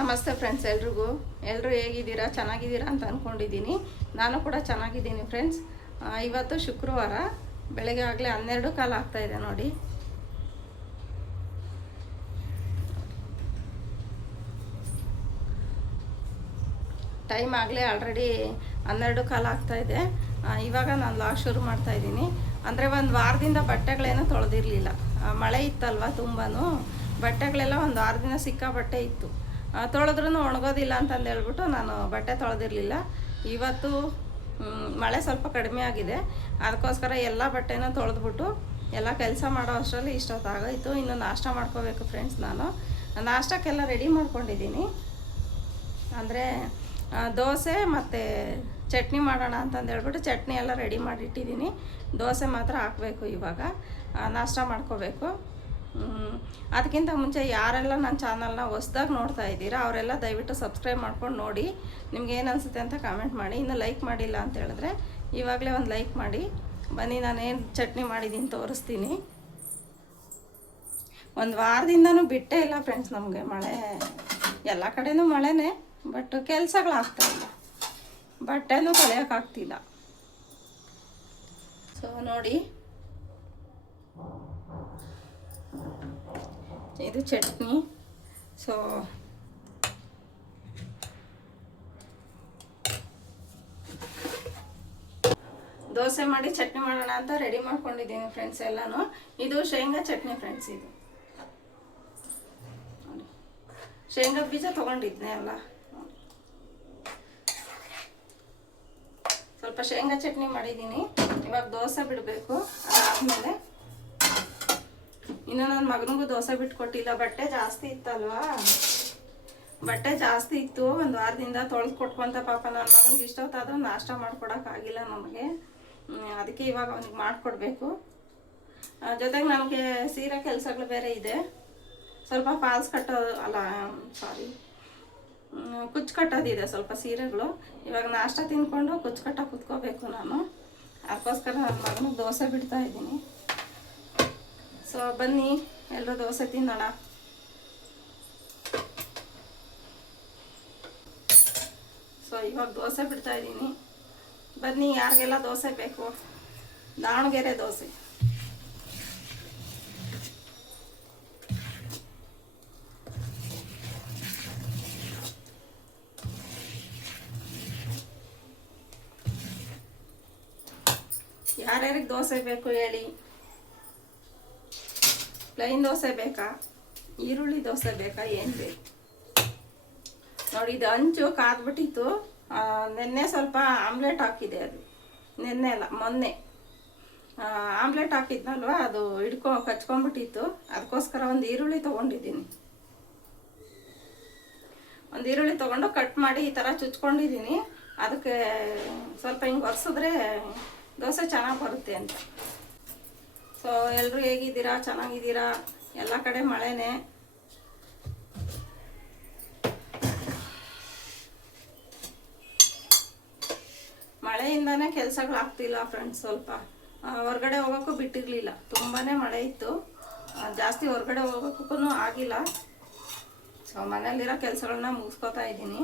ನಮಸ್ತೆ ಫ್ರೆಂಡ್ಸ್, ಎಲ್ಲರೂ ಹೇಗಿದ್ದೀರಾ? ಚೆನ್ನಾಗಿದ್ದೀರಾ ಅಂತ ಅಂದ್ಕೊಂಡಿದ್ದೀನಿ. ನಾನು ಕೂಡ ಚೆನ್ನಾಗಿದ್ದೀನಿ ಫ್ರೆಂಡ್ಸ್. ಇವತ್ತು ಶುಕ್ರವಾರ ಬೆಳಗ್ಗೆ ಆಗಲೇ 12:15 ಆಗ್ತಾಯಿದೆ ನೋಡಿ. ಟೈಮ್ ಆಗಲೇ ಆಲ್ರೆಡಿ 12:15 ಆಗ್ತಾಯಿದೆ. ಇವಾಗ ನಾನು ಲಾಗ್ ಶುರು ಮಾಡ್ತಾಯಿದ್ದೀನಿ. ಅಂದರೆ ಒಂದು ವಾರದಿಂದ ಬಟ್ಟೆಗಳೇನೂ ತೊಳೆದಿರಲಿಲ್ಲ. ಮಳೆ ಇತ್ತಲ್ವ, ತುಂಬಾ ಬಟ್ಟೆಗಳೆಲ್ಲ ಒಂದು ವಾರದಿಂದ ಸಿಕ್ಕಾಬಟ್ಟೆ ಇತ್ತು. ತೊಳೆದ್ರೂ ಒಣಗೋದಿಲ್ಲ ಅಂತಂದು ಹೇಳ್ಬಿಟ್ಟು ನಾನು ಬಟ್ಟೆ ತೊಳೆದಿರಲಿಲ್ಲ. ಇವತ್ತು ಮಳೆ ಸ್ವಲ್ಪ ಕಡಿಮೆ ಆಗಿದೆ, ಅದಕ್ಕೋಸ್ಕರ ಎಲ್ಲ ಬಟ್ಟೆನೂ ತೊಳೆದ್ಬಿಟ್ಟು ಎಲ್ಲ ಕೆಲಸ ಮಾಡೋ ಅಷ್ಟರಲ್ಲಿ ಇಷ್ಟೊತ್ತಾಗೋಯ್ತು. ಇನ್ನು ನಾಷ್ಟ ಮಾಡ್ಕೋಬೇಕು ಫ್ರೆಂಡ್ಸ್. ನಾನು ನಾಷ್ಟಕ್ಕೆಲ್ಲ ರೆಡಿ ಮಾಡ್ಕೊಂಡಿದ್ದೀನಿ. ಅಂದರೆ ದೋಸೆ ಮತ್ತು ಚಟ್ನಿ ಮಾಡೋಣ ಅಂತಂದು ಹೇಳ್ಬಿಟ್ಟು ಚಟ್ನಿ ಎಲ್ಲ ರೆಡಿ ಮಾಡಿಟ್ಟಿದ್ದೀನಿ. ದೋಸೆ ಮಾತ್ರ ಹಾಕಬೇಕು. ಇವಾಗ ನಾಷ್ಟ ಮಾಡ್ಕೋಬೇಕು. ಅದಕ್ಕಿಂತ ಮುಂಚೆ ಯಾರೆಲ್ಲ ನನ್ನ ಚಾನಲ್ನ ಹೊಸ್ದಾಗಿ ನೋಡ್ತಾ ಇದ್ದೀರಾ ಅವರೆಲ್ಲ ದಯವಿಟ್ಟು ಸಬ್ಸ್ಕ್ರೈಬ್ ಮಾಡ್ಕೊಂಡು ನೋಡಿ. ನಿಮ್ಗೆ ಏನು ಅನಿಸುತ್ತೆ ಅಂತ ಕಮೆಂಟ್ ಮಾಡಿ. ಇನ್ನು ಲೈಕ್ ಮಾಡಿಲ್ಲ ಅಂತ ಹೇಳಿದ್ರೆ ಇವಾಗಲೇ ಒಂದು ಲೈಕ್ ಮಾಡಿ. ಬನ್ನಿ, ನಾನೇನು ಚಟ್ನಿ ಮಾಡಿದ್ದೀನಿ ತೋರಿಸ್ತೀನಿ. ಒಂದು ವಾರದಿಂದನೂ ಬಿಟ್ಟೇ ಇಲ್ಲ ಫ್ರೆಂಡ್ಸ್. ನಮಗೆ ಮಳೆ ಎಲ್ಲ ಕಡೆನೂ ಮಳೆನೇ, ಬಟ್ ಕೆಲಸಗಳಾಗ್ತಾಯಿಲ್ಲ, ಬಟ್ಟೆನೂ ತೊಳೆಯೋಕ್ಕಾಗ್ತಿಲ್ಲ. ಸೊ ನೋಡಿ, ಇದು ಚಟ್ನಿ. ಸೊ ದೋಸೆ ಮಾಡಿ ಚಟ್ನಿ ಮಾಡೋಣ ಅಂತ ರೆಡಿ ಮಾಡ್ಕೊಂಡಿದ್ದೀನಿ ಫ್ರೆಂಡ್ಸ್ ಎಲ್ಲನೂ. ಇದು ಶೇಂಗಾ ಚಟ್ನಿ ಫ್ರೆಂಡ್ಸ್. ಇದು ನೋಡಿ, ಶೇಂಗಾ ಬೀಜ ತೊಗೊಂಡಿದ್ದೆ ಅಲ್ಲ. ಸ್ವಲ್ಪ ಶೇಂಗಾ ಚಟ್ನಿ ಮಾಡಿದ್ದೀನಿ. ಇವಾಗ ದೋಸೆ ಬಿಡಬೇಕು. ಅದಾದಮೇಲೆ ಇನ್ನು ನನ್ನ ಮಗನಿಗೂ ದೋಸೆ ಬಿಟ್ಕೊಟ್ಟಿಲ್ಲ. ಬಟ್ಟೆ ಜಾಸ್ತಿ ಇತ್ತಲ್ವಾ, ಬಟ್ಟೆ ಜಾಸ್ತಿ ಇತ್ತು. ಒಂದು ವಾರದಿಂದ ತೊಳೆದು ಕೊಟ್ಕೊಂತ ಪಾಪ ನನ್ನ ಮಗನಿಗೆ ಇಷ್ಟೊತ್ತಾದರೂ ನಾಷ್ಟ ಮಾಡ್ಕೊಡೋಕ್ಕಾಗಿಲ್ಲ ನಮಗೆ. ಅದಕ್ಕೆ ಇವಾಗ ಅವನಿಗೆ ಮಾಡಿಕೊಡ್ಬೇಕು. ಜೊತೆಗೆ ನನಗೆ ಸೀರೆ ಕೆಲಸಗಳು ಬೇರೆ ಇದೆ. ಸ್ವಲ್ಪ ಫಾಲ್ಸ್ ಕಟ್ಟೋದು ಕುಚ್ಚು ಕಟ್ಟೋದಿದೆ ಸ್ವಲ್ಪ ಸೀರೆಗಳು. ಇವಾಗ ನಾಷ್ಟ ತಿಂದ್ಕೊಂಡು ಕುಚ್ಚು ಕಟ್ಟೋಕೆ ಕುತ್ಕೋಬೇಕು ನಾನು. ಅದಕ್ಕೋಸ್ಕರ ನನ್ನ ಮಗನಿಗೆ ದೋಸೆ ಬಿಡ್ತಾ ಇದ್ದೀನಿ. ಸೊ ಬನ್ನಿ, ಎಲ್ಲರೂ ದೋಸೆ ತಿನ್ನೋಣ. ಸೊ ಇವಾಗ ದೋಸೆ ಬಿಡ್ತಾ ಇದ್ದೀನಿ. ಬನ್ನಿ, ಯಾರಿಗೆಲ್ಲ ದೋಸೆ ಬೇಕು? ದಾವಣಗೆರೆ ದೋಸೆ. ಯಾರ್ಯಾರಿಗೆ ದೋಸೆ ಬೇಕು ಹೇಳಿ. ಪ್ಲೈನ್ ದೋಸೆ ಬೇಕಾ, ಈರುಳ್ಳಿ ದೋಸೆ ಬೇಕಾ, ಏನು ಬೇಕು ನೋಡಿ. ಇದು ಹಂಚು ಕಾದ್ಬಿಟ್ಟಿತ್ತು. ನೆನ್ನೆ ಸ್ವಲ್ಪ ಆಮ್ಲೆಟ್ ಹಾಕಿದೆ. ಅದು ನೆನ್ನೆ ಅಲ್ಲ, ಮೊನ್ನೆ ಆಮ್ಲೆಟ್ ಹಾಕಿದ್ನಲ್ವ, ಅದು ಕಚ್ಕೊಂಡ್ಬಿಟ್ಟಿತ್ತು. ಅದಕ್ಕೋಸ್ಕರ ಒಂದು ಈರುಳ್ಳಿ ತೊಗೊಂಡಿದ್ದೀನಿ. ಒಂದು ಈರುಳ್ಳಿ ತೊಗೊಂಡು ಕಟ್ ಮಾಡಿ ಈ ಥರ ಚುಚ್ಕೊಂಡಿದ್ದೀನಿ. ಅದಕ್ಕೆ ಸ್ವಲ್ಪ ಹಿಂಗೆ ಒರೆಸಿದ್ರೆ ದೋಸೆ ಚೆನ್ನಾಗಿ ಬರುತ್ತೆ ಅಂತ. ಸೊ ಎಲ್ಲರೂ ಹೇಗಿದ್ದೀರಾ? ಚೆನ್ನಾಗಿದ್ದೀರಾ? ಎಲ್ಲ ಕಡೆ ಮಳೆನೇ. ಮಳೆಯಿಂದನೇ ಕೆಲಸಗಳಾಗ್ತಿಲ್ಲ ಫ್ರೆಂಡ್ಸ್. ಸ್ವಲ್ಪ ಹೊರಗಡೆ ಹೋಗೋಕ್ಕೂ ಬಿಟ್ಟಿರಲಿಲ್ಲ, ತುಂಬಾ ಮಳೆ ಇತ್ತು. ಜಾಸ್ತಿ ಹೊರಗಡೆ ಹೋಗೋಕ್ಕೂ ಆಗಿಲ್ಲ. ಸೊ ಮನೇಲಿರೋ ಕೆಲಸಗಳನ್ನ ಮುಗಿಸ್ಕೊತಾ ಇದ್ದೀನಿ.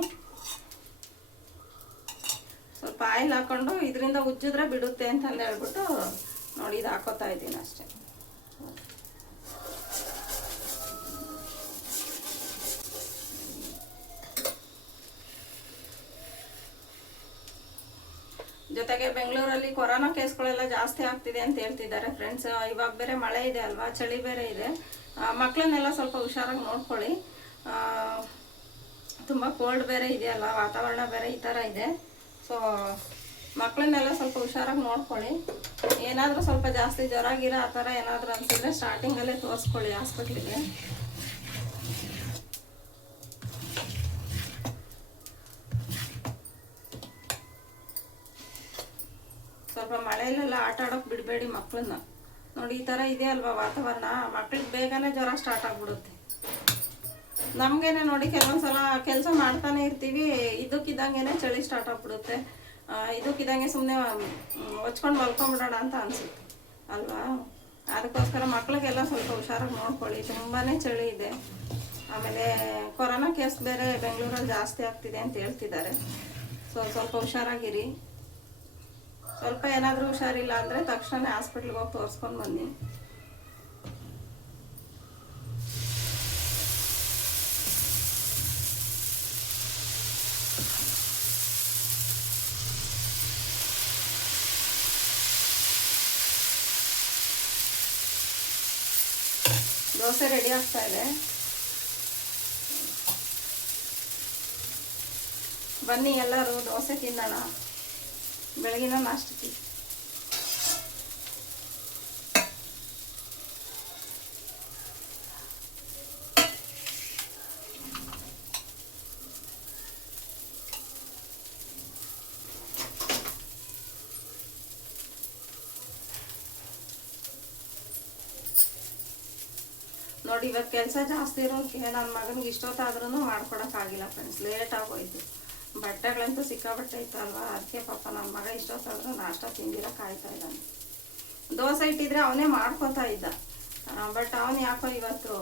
ಸ್ವಲ್ಪ ಆಯಿಲ್ ಹಾಕ್ಕೊಂಡು ಇದರಿಂದ ಉಜ್ಜಿದ್ರೆ ಬಿಡುತ್ತೆ ಅಂತಂದು ಹೇಳ್ಬಿಟ್ಟು ನೋಡಿ ಇದು ಹಾಕೋತಾ ಇದ್ದೀನಿ ಅಷ್ಟೇ. ಜೊತೆಗೆ ಬೆಂಗಳೂರಲ್ಲಿ ಕೊರೋನಾ ಕೇಸ್ಗಳೆಲ್ಲ ಜಾಸ್ತಿ ಆಗ್ತಿದೆ ಅಂತ ಹೇಳ್ತಿದ್ದಾರೆ ಫ್ರೆಂಡ್ಸ್. ಇವಾಗ ಬೇರೆ ಮಳೆ ಇದೆ ಅಲ್ವಾ, ಚಳಿ ಬೇರೆ ಇದೆ. ಮಕ್ಕಳನ್ನೆಲ್ಲ ಸ್ವಲ್ಪ ಹುಷಾರಾಗಿ ನೋಡ್ಕೊಳ್ಳಿ. ತುಂಬ ಕೋಲ್ಡ್ ಬೇರೆ ಇದೆಯಲ್ಲ, ವಾತಾವರಣ ಬೇರೆ ಈ ಥರ ಇದೆ. ಸೊ ಮಕ್ಕಳನ್ನೆಲ್ಲ ಸ್ವಲ್ಪ ಹುಷಾರಾಗಿ ನೋಡ್ಕೊಳ್ಳಿ. ಏನಾದರೂ ಸ್ವಲ್ಪ ಜಾಸ್ತಿ ಜ್ವರ ಗಿರ ಆ ಥರ ಏನಾದರೂ ಅನಿಸಿದ್ರೆ ಸ್ಟಾರ್ಟಿಂಗಲ್ಲೇ ತೋರಿಸ್ಕೊಳ್ಳಿ ಹಾಸ್ಪಿಟ್ಲಿಗೆ. ಸ್ವಲ್ಪ ಮಳೆಯಲ್ಲೆಲ್ಲ ಆಟ ಆಡೋಕೆ ಬಿಡಬೇಡಿ ಮಕ್ಕಳನ್ನ. ನೋಡಿ ಈ ಥರ ಇದೆ ಅಲ್ವಾ ವಾತಾವರಣ, ಮಕ್ಳಿಗೆ ಬೇಗನೆ ಜ್ವರ ಸ್ಟಾರ್ಟ್ ಆಗಿಬಿಡುತ್ತೆ. ನಮಗೇನೆ ನೋಡಿ ಕೆಲವೊಂದು ಸಲ ಕೆಲಸ ಮಾಡ್ತಾನೆ ಇರ್ತೀವಿ, ಇದಕ್ಕಿದ್ದಂಗೆ ಚಳಿ ಸ್ಟಾರ್ಟ್ ಆಗಿಬಿಡುತ್ತೆ. ಇದಕ್ಕಿದ್ದಂಗೆ ಸುಮ್ಮನೆ ಹೊಚ್ಕೊಂಡು ಮಲ್ಕೊಂಡ್ಬಿಡೋಣ ಅಂತ ಅನಿಸುತ್ತೆ ಅಲ್ವಾ. ಅದಕ್ಕೋಸ್ಕರ ಮಕ್ಳಿಗೆಲ್ಲ ಸ್ವಲ್ಪ ಹುಷಾರಾಗಿ ನೋಡ್ಕೊಳ್ಳಿ. ತುಂಬಾ ಚಳಿ ಇದೆ. ಆಮೇಲೆ ಕೊರೋನಾ ಕೇಸ್ ಬೇರೆ ಬೆಂಗಳೂರಲ್ಲಿ ಜಾಸ್ತಿ ಆಗ್ತಿದೆ ಅಂತ ಹೇಳ್ತಿದ್ದಾರೆ. ಸ್ವಲ್ಪ ಹುಷಾರಾಗಿರಿ. ಸ್ವಲ್ಪ ಏನಾದರೂ ಹುಷಾರಿಲ್ಲ ಅಂದರೆ ತಕ್ಷಣ ಹಾಸ್ಪಿಟ್ಲಿಗೆ ಹೋಗಿ ತೋರಿಸ್ಕೊಂಡು ಬನ್ನಿ. ದೋಸೆ ರೆಡಿ ಆಗ್ತಾ ಇದೆ. ಬನ್ನಿ ಎಲ್ಲರೂ ದೋಸೆ ತಿನ್ನೋಣ, ಬೆಳಗಿನ ನಾಷ್ಟಕ್ಕೆ. ನೋಡಿ ಇವತ್ತು ಕೆಲಸ ಜಾಸ್ತಿ ಇರೋಕ್ಕೆ ನನ್ನ ಮಗನಿಗೆ ಇಷ್ಟೊತ್ತಾದ್ರೂ ಮಾಡ್ಕೊಡೋಕ್ಕಾಗಿಲ್ಲ ಫ್ರೆಂಡ್ಸ್, ಲೇಟ್ ಆಗೋಯ್ತು. ಬಟ್ಟೆಗಳಂತೂ ಸಿಕ್ಕಾಬಟ್ಟೆ ಇತ್ತಲ್ವ, ಅದಕ್ಕೆ ಪಾಪ ನನ್ನ ಮಗ ಇಷ್ಟೊತ್ತಾದ್ರೂ ನಾಷ್ಟ ತಿಂದಿರ ಕಾಯ್ತಾ ಇದ್ದಾನೆ. ದೋಸೆ ಇಟ್ಟಿದ್ರೆ ಅವನೇ ಮಾಡ್ಕೊತಾ ಇದ್ದ, ಬಟ್ ಅವನು ಯಾಕೋ ಇವತ್ತು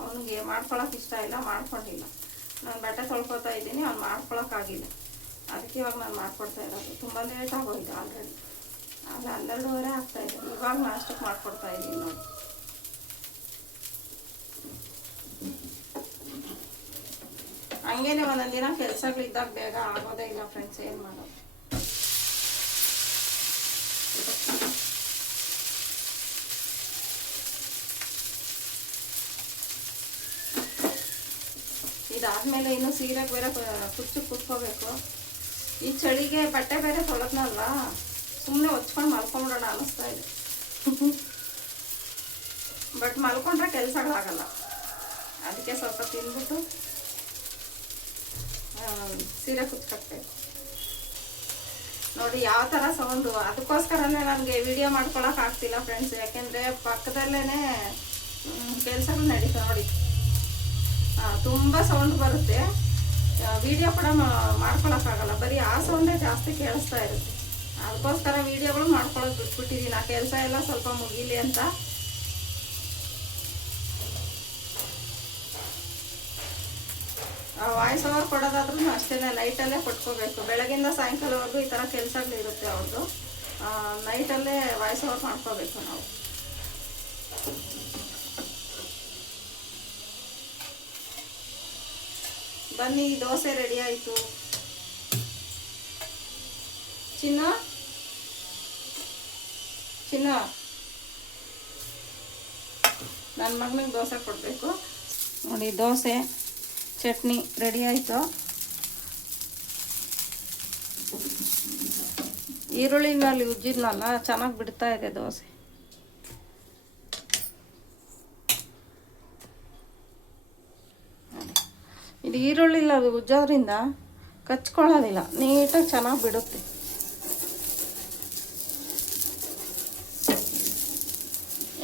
ಅವನಿಗೆ ಮಾಡ್ಕೊಳಕ್ಕೆ ಇಷ್ಟ ಇಲ್ಲ, ಮಾಡ್ಕೊಂಡಿಲ್ಲ. ನಾನು ಬಟ್ಟೆ ತೊಳ್ಕೊತಾ ಇದ್ದೀನಿ, ಅವ್ನು ಮಾಡ್ಕೊಳಕ್ಕಾಗಿಲ್ಲ. ಅದಕ್ಕೆ ಇವಾಗ ನಾನು ಮಾಡ್ಕೊಡ್ತಾ ಇರೋದು. ತುಂಬ ಲೇಟ್ ಆಗೋಯ್ತು ಆಲ್ರೆಡಿ, ಆಗ 12:30 ಆಗ್ತಾಯಿದೆ. ಇವಾಗ ನಾಷ್ಟಕ್ಕೆ ಮಾಡ್ಕೊಡ್ತಾ ಇದ್ದೀನಿ ನೋಡಿ. ಹಂಗೇನೆ ಒಂದೊಂದು ದಿನ ಕೆಲಸಗಳಿದ್ದಾಗ ಬೇಗ ಆಗೋದೇ ಇಲ್ಲ ಫ್ರೆಂಡ್ಸ್, ಏನು ಮಾಡೋದು. ಇದಾದ್ಮೇಲೆ ಇನ್ನು ಸೀರೆಗೆ ಬೇರೆ ಕುಚ್ಚು ಕುತ್ಕೋಬೇಕು. ಈ ಚಳಿಗೆ ಬಟ್ಟೆ ಬೇರೆ ತೊಳೆದ್ನಲ್ವಾ, ಸುಮ್ಮನೆ ಹೊಚ್ಕೊಂಡು ಮಲ್ಕೊಂಬಿಡೋಣ ಅನ್ನಿಸ್ತಾ ಇದೆ. ಬಟ್ ಮಲ್ಕೊಂಡ್ರೆ ಕೆಲಸಗಳಾಗಲ್ಲ, ಅದಕ್ಕೆ ಸ್ವಲ್ಪ ತಿಂದ್ಬಿಟ್ಟು ಸೀರೆ ಕುಚ್ಕಬೇಕು. ನೋಡಿ ಯಾವ ಥರ ಸೌಂಡು, ಅದಕ್ಕೋಸ್ಕರನೇ ನನಗೆ ವಿಡಿಯೋ ಮಾಡ್ಕೊಳಕ್ಕೆ ಆಗ್ತಿಲ್ಲ ಫ್ರೆಂಡ್ಸ್, ಯಾಕೆಂದರೆ ಪಕ್ಕದಲ್ಲೇ ಕೆಲಸಗಳು ನಡೀತಾ ನೋಡಿ. ತುಂಬ ಸೌಂಡ್ ಬರುತ್ತೆ, ವಿಡಿಯೋ ಕೂಡ ಮಾಡ್ಕೊಳಕ್ಕಾಗಲ್ಲ, ಬರೀ ಆ ಸೌಂಡೇ ಜಾಸ್ತಿ ಕೇಳಿಸ್ತಾ ಇರುತ್ತೆ. ಅದಕ್ಕೋಸ್ಕರ ವಿಡಿಯೋಗಳು ಮಾಡ್ಕೊಳಕ್ಕೆ ಬಿಟ್ಬಿಟ್ಟಿದ್ದೀನಿ, ಆ ಕೆಲಸ ಎಲ್ಲ ಸ್ವಲ್ಪ ಮುಗೀಲಿ ಅಂತ. ವಾಯ್ಸ್ ಓವರ್ ಕೊಡೋದಾದ್ರೂ ಅಷ್ಟೇ, ನೈಟಲ್ಲೇ ಕೊಟ್ಕೋಬೇಕು. ಬೆಳಗಿಂದ ಸಾಯಂಕಾಲವರೆಗೂ ಈ ಥರ ಕೆಲಸಗಳಿರುತ್ತೆ ಅವ್ರದ್ದು, ನೈಟಲ್ಲೇ ವಾಯ್ಸ್ ಓವರ್ ಮಾಡ್ಕೋಬೇಕು ನಾವು. ಬನ್ನಿ, ದೋಸೆ ರೆಡಿ ಆಯಿತು. ಚಿನ್ನ ನನ್ನ ಮಗನಿಗೆ ದೋಸೆ ಕೊಡಬೇಕು ನೋಡಿ. ದೋಸೆ ಚಟ್ನಿ ರೆಡಿ ಆಯಿತು. ಈರುಳ್ಳಿನಲ್ಲಿ ಉಜ್ಜಿದ್ನಲ್ಲ, ಚೆನ್ನಾಗಿ ಬಿಡ್ತಾ ಇದೆ ದೋಸೆ. ಇದು ಈರುಳ್ಳಿಲ್ಲ ಉಜ್ಜೋದ್ರಿಂದ ಕಚ್ಕೊಳ್ಳೋದಿಲ್ಲ, ನೀಟಾಗಿ ಚೆನ್ನಾಗಿ ಬಿಡುತ್ತೆ.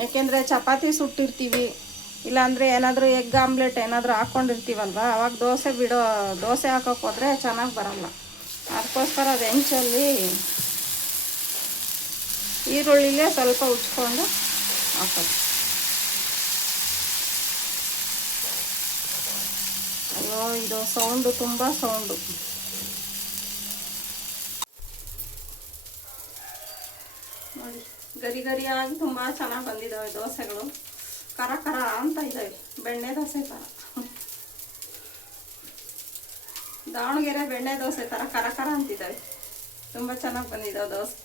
ಯಾಕೆಂದರೆ ಚಪಾತಿ ಸುಟ್ಟಿರ್ತೀವಿ, ಇಲ್ಲಾಂದರೆ ಏನಾದರೂ ಎಗ್ ಆಮ್ಲೆಟ್ ಏನಾದರೂ ಹಾಕ್ಕೊಂಡಿರ್ತೀವಲ್ವ, ಅವಾಗ ದೋಸೆ ಹಾಕೋಕೆ ಹೋದರೆ ಚೆನ್ನಾಗಿ ಬರಲ್ಲ. ಅದಕ್ಕೋಸ್ಕರ ಅದು ಹೆಂಚಲ್ಲಿ ಈರುಳ್ಳಿಲೇ ಸ್ವಲ್ಪ ಉಜ್ಕೊಂಡು ಹಾಕೋದು. ಅಯ್ಯೋ ಇದು ಸೌಂಡು, ತುಂಬ ಸೌಂಡು. ನೋಡಿ ಗರಿ ಗರಿಯಾಗಿ ತುಂಬ ಚೆನ್ನಾಗಿ ಬಂದಿದ್ದಾವೆ ದೋಸೆಗಳು, ಕರ ಕರ ಅಂತ ಇದ್ದಾವೆ, ಬೆಣ್ಣೆ ದೋಸೆ ಥರ. ದಾವಣಗೆರೆ ಬೆಣ್ಣೆ ದೋಸೆ ಥರ ಕರ ಕರ ಅಂತಿದ್ದಾವೆ, ತುಂಬ ಚೆನ್ನಾಗಿ ಬಂದಿದ್ದಾವೆ ದೋಸೆ.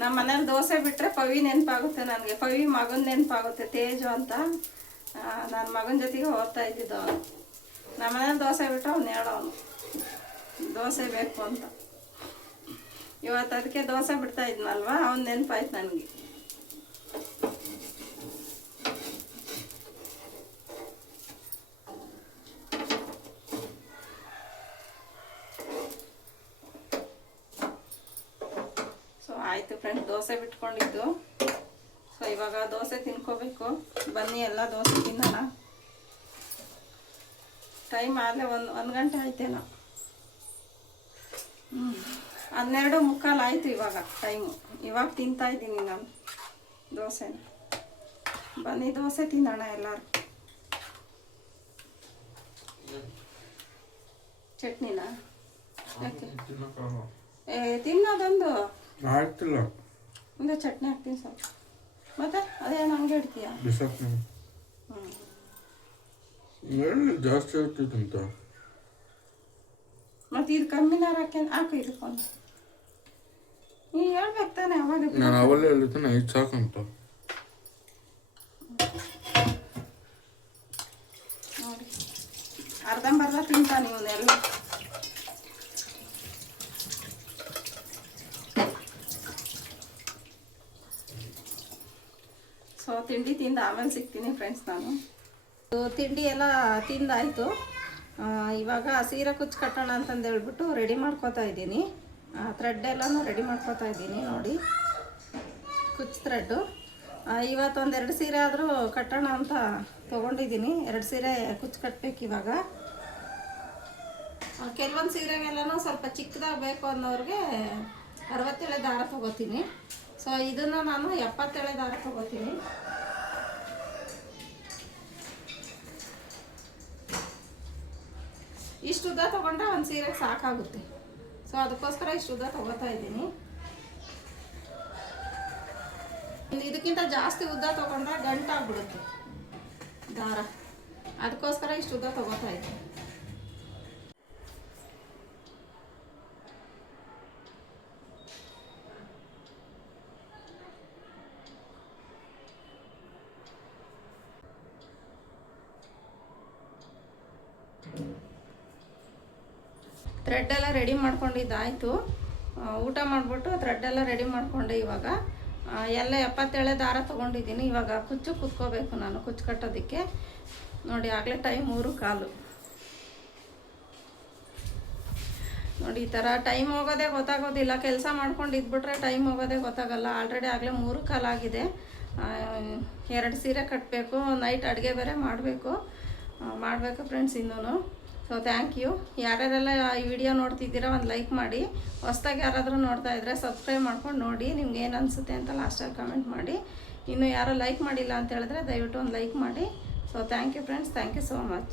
ನಮ್ಮ ಮನೇಲಿ ದೋಸೆ ಬಿಟ್ಟರೆ ಪವಿ ನೆನಪಾಗುತ್ತೆ ನನಗೆ. ಪವಿ ಮಗನ ನೆನಪಾಗುತ್ತೆ, ತೇಜು ಅಂತ. ನನ್ನ ಮಗನ ಜೊತೆಗೆ ಓದ್ತಾ ಇದ್ದಿದ್ದು ಅವನು. ನಮ್ಮ ಮನೇಲಿ ದೋಸೆ ಬಿಟ್ಟರೆ ಅವ್ನು ಹೇಳೋನು ದೋಸೆ ಬೇಕು ಅಂತ. ಇವತ್ತು ಅದಕ್ಕೆ ದೋಸೆ ಬಿಡ್ತಾ ಇದ್ನಲ್ವ, ಅವ್ನು ನೆನಪಾಯ್ತು ನನಗೆ. ಆಯಿತು ಫ್ರೆಂಡ್ಸ್, ದೋಸೆ ಬಿಟ್ಕೊಂಡಿದ್ದು. ಸೊ ಇವಾಗ ದೋಸೆ ತಿನ್ಕೋಬೇಕು. ಬನ್ನಿ ಎಲ್ಲ ದೋಸೆ ತಿನ್ನೋಣ. ಟೈಮ್ ಆಗಲೇ ಒಂದು ಗಂಟೆ ಆಯ್ತೇನೋ. 12:45 ಆಯಿತು ಇವಾಗ ಟೈಮು. ಇವಾಗ ತಿಂತಾಯಿದ್ದೀನಿ ನಾನು ದೋಸೆನ. ಬನ್ನಿ ದೋಸೆ ತಿನ್ನೋಣ ಎಲ್ಲರೂ. ಚಟ್ನಿನ ಯಾಕೆ ತಿನ್ನೋದೊಂದು ಆಗ್ತಿಲ್ಲ. ಮುಂದೆ ಚಟ್ನಿ ಹಾಕ್ತೀನಿ ಸ್ವಲ್ಪ. ಮತ್ತೆ ಅದೇನು ಹಂಗೆ ಇಡ್ತೀಯ? ಜಾಸ್ತಿ ಆಗ್ತಿತ್ತಂತ. ಮತ್ತೆ ಇದು ಕಮ್ಮಿನಾರ ಹಾಕು ಇದಕ್ಕೊಂದು. ನೀನು ಹೇಳ್ಬೇಕು ತಾನೆ ಅವಾಗ. ನಾನು ಅವಲ್ಲೇ ಹೇಳ್ತಾನೆ 5 ಸಾಕಂತ. ನೋಡಿ ಅರ್ಧಂಬರ್ಧ ತಿಂತಾನೆ ಇವನ್ನೆಲ್ಲ. ಸೊ ತಿಂಡಿ ತಿಂದು ಆಮೇಲೆ ಸಿಗ್ತೀನಿ ಫ್ರೆಂಡ್ಸ್. ನಾನು ತಿಂಡಿ ಎಲ್ಲ ತಿಂದಾಯಿತು. ಇವಾಗ ಸೀರೆ ಕುಚ್ಚು ಕಟ್ಟೋಣ ಅಂತಂದು ಹೇಳ್ಬಿಟ್ಟು ರೆಡಿ ಮಾಡ್ಕೋತಾ ಇದ್ದೀನಿ. ಥ್ರೆಡ್ ಎಲ್ಲನೂ ರೆಡಿ ಮಾಡ್ಕೋತಾ ಇದ್ದೀನಿ. ನೋಡಿ ಕುಚ್ಚು ಥ್ರೆಡ್ಡು. ಇವತ್ತು 2 ಸೀರೆ ಆದರೂ ಕಟ್ಟೋಣ ಅಂತ ತೊಗೊಂಡಿದ್ದೀನಿ. 2 ಸೀರೆ ಕುಚ್ಚು ಕಟ್ಟಬೇಕು ಇವಾಗ. ಕೆಲವೊಂದು ಸೀರೆಗೆಲ್ಲನೂ ಸ್ವಲ್ಪ ಚಿಕ್ಕದಾಗಿ ಬೇಕು ಅನ್ನೋರಿಗೆ 60 ಎಳೆ ದಾರ ತೊಗೋತೀನಿ. ಸೊ ಇದನ್ನು ನಾನು 70 ಎಳೆ ದಾರ ತೊಗೋತೀನಿ. ಇಷ್ಟು ಉದ್ದ ತೊಗೊಂಡ್ರೆ ಒಂದು ಸೀರೆಗೆ ಸಾಕಾಗುತ್ತೆ. ಸೊ ಅದಕ್ಕೋಸ್ಕರ ಇಷ್ಟು ಉದ್ದ ತೊಗೋತಾ ಇದ್ದೀನಿ. ಇದಕ್ಕಿಂತ ಜಾಸ್ತಿ ಉದ್ದ ತೊಗೊಂಡ್ರೆ ಗಂಟಾಗ್ಬಿಡುತ್ತೆ ದಾರ. ಅದಕ್ಕೋಸ್ಕರ ಇಷ್ಟು ಉದ್ದ ತೊಗೋತಾ ಇದ್ದೀನಿ. ಥ್ರೆಡ್ ಎಲ್ಲ ರೆಡಿ ಮಾಡ್ಕೊಂಡಿದ್ದಾಯಿತು. ಊಟ ಮಾಡಿಬಿಟ್ಟು ಥ್ರೆಡ್ ಎಲ್ಲ ರೆಡಿ ಮಾಡಿಕೊಂಡೆ. ಇವಾಗ ಎಲ್ಲ 70 ಎಳೆ ದಾರ ತೊಗೊಂಡಿದ್ದೀನಿ. ಇವಾಗ ಕುಚ್ಚು ಕುತ್ಕೋಬೇಕು ನಾನು ಕುಚ್ಚು ಕಟ್ಟೋದಕ್ಕೆ. ನೋಡಿ ಆಗಲೇ ಟೈಮ್ 3:15. ನೋಡಿ ಈ ಥರ ಟೈಮ್ ಹೋಗೋದೇ ಗೊತ್ತಾಗೋದಿಲ್ಲ. ಕೆಲಸ ಮಾಡ್ಕೊಂಡು ಇದ್ಬಿಟ್ರೆ ಟೈಮ್ ಹೋಗೋದೇ ಗೊತ್ತಾಗಲ್ಲ. ಆಲ್ರೆಡಿ ಆಗಲೇ 3:15 ಆಗಿದೆ. 2 ಸೀರೆ ಕಟ್ಟಬೇಕು. ನೈಟ್ ಅಡುಗೆ ಬೇರೆ ಮಾಡಬೇಕು ಫ್ರೆಂಡ್ಸ್ ಇನ್ನೂ. So thank you. ಯಾರ್ಯಾರೆಲ್ಲ ಈ ವಿಡಿಯೋ ನೋಡ್ತಿದ್ದೀರಾ ಒಂದು ಲೈಕ್ ಮಾಡಿ. ಹೊಸ್ದಾಗಿ ಯಾರಾದರೂ ನೋಡ್ತಾ ಇದ್ದರೆ ಸಬ್ಸ್ಕ್ರೈಬ್ ಮಾಡ್ಕೊಂಡು ನೋಡಿ. ನಿಮ್ಗೆ ಏನು ಅನಿಸುತ್ತೆ ಅಂತ ಲಾಸ್ಟಲ್ಲಿ ಕಮೆಂಟ್ ಮಾಡಿ. ಇನ್ನು ಯಾರೋ ಲೈಕ್ ಮಾಡಿಲ್ಲ ಅಂತ ಹೇಳಿದ್ರೆ ದಯವಿಟ್ಟು ಒಂದು ಲೈಕ್ ಮಾಡಿ. So thank you friends. Thank you so much.